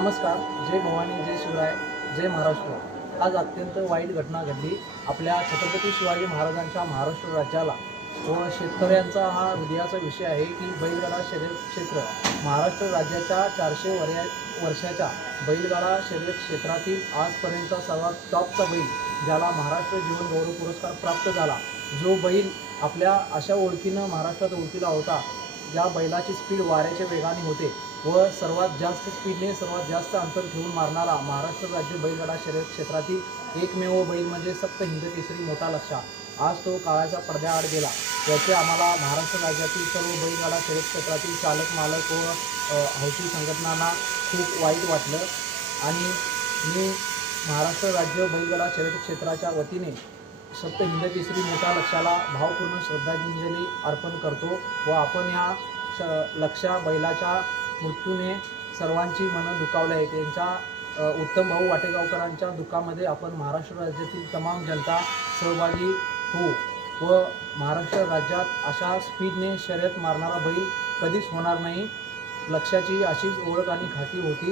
नमस्कार. जय भवानी, जय शिवराय, जय महाराष्ट्र. आज अत्यंत वाईट घटना घडली. आपल्या छत्रपती शिवाजी महाराजांच्या महाराष्ट्र राज्याला व शेतकऱ्यांचा हा हृदयाचा विषय आहे की बैलगाडा शर्यत क्षेत्र महाराष्ट्र राज्याच्या 400 वर्षाच्या बैलगाडा शर्यत क्षेत्रातील आजपर्यंतचा सर्वात टॉपचा बैल, ज्याला महाराष्ट्र जीवन गौरव पुरस्कार प्राप्त झाला. जो बैल आपल्या अशा ओळखीनं महाराष्ट्रात ओळखीला होता, ज्या बैलाची स्पीड वाऱ्याच्या वेगाने होते व सर्वात जास्त स्पीडने सर्वात जास्त अंतर ठेवून मारणारा महाराष्ट्र राज्य बैलगाडा शर्यत क्षेत्रातील एकमेव बैल म्हणजे सप्त हिंद केसरी मोठा लक्षा. आज तो काळाच्या पडद्याआड गेला. याचे आम्हाला महाराष्ट्र राज्यातील सर्व बैलगाडा शर्यत क्षेत्रातील चालक, मालक व हौशी संघटनांना खूप वाईट वाटलं आणि मी महाराष्ट्र राज्य बैलगाडा शर्यत क्षेत्राच्या वतीने सप्त हिंद केसरी मोठा लक्षाला भावपूर्ण श्रद्धांजली अर्पण करतो व आपण या लक्षा बैलाच्या मृत्यूने सर्वांची मनं दुखावली आहे. त्यांच्या उत्तम भाऊ वाटेगावकरांच्या दुःखामध्ये आपण महाराष्ट्र राज्यातील तमाम जनता सहभागी होऊ व महाराष्ट्र राज्यात अशा स्पीडने शर्यत मारणारा बैल कधीच होणार नाही. लक्षाची अशीच ओळख आणि खाती होती.